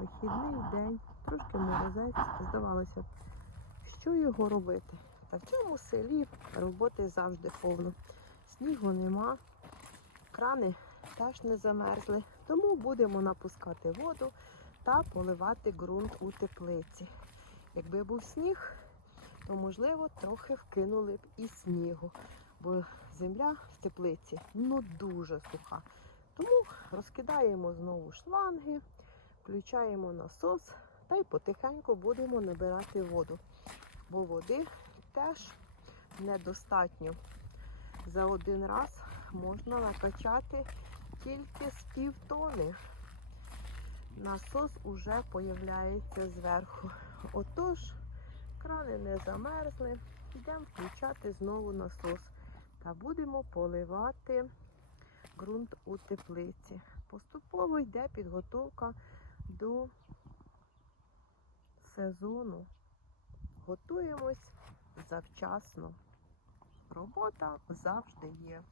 Вихідний день, трошки морозець, здавалося б, що його робити? Та в цьому селі роботи завжди повно. Снігу нема, крани теж не замерзли, тому будемо напускати воду та поливати ґрунт у теплиці. Якби був сніг, то можливо трохи вкинули б і снігу, бо земля в теплиці ну дуже суха. Тому розкидаємо знову шланги, включаємо насос та й потихеньку будемо набирати воду, бо води теж недостатньо. За один раз можна накачати тільки з півтони. Насос уже появляється зверху. Отож, крани не замерзли. Йдемо включати знову насос та будемо поливати ґрунт у теплиці. Поступово йде підготовка до сезону. Готуємось завчасно. Робота завжди є.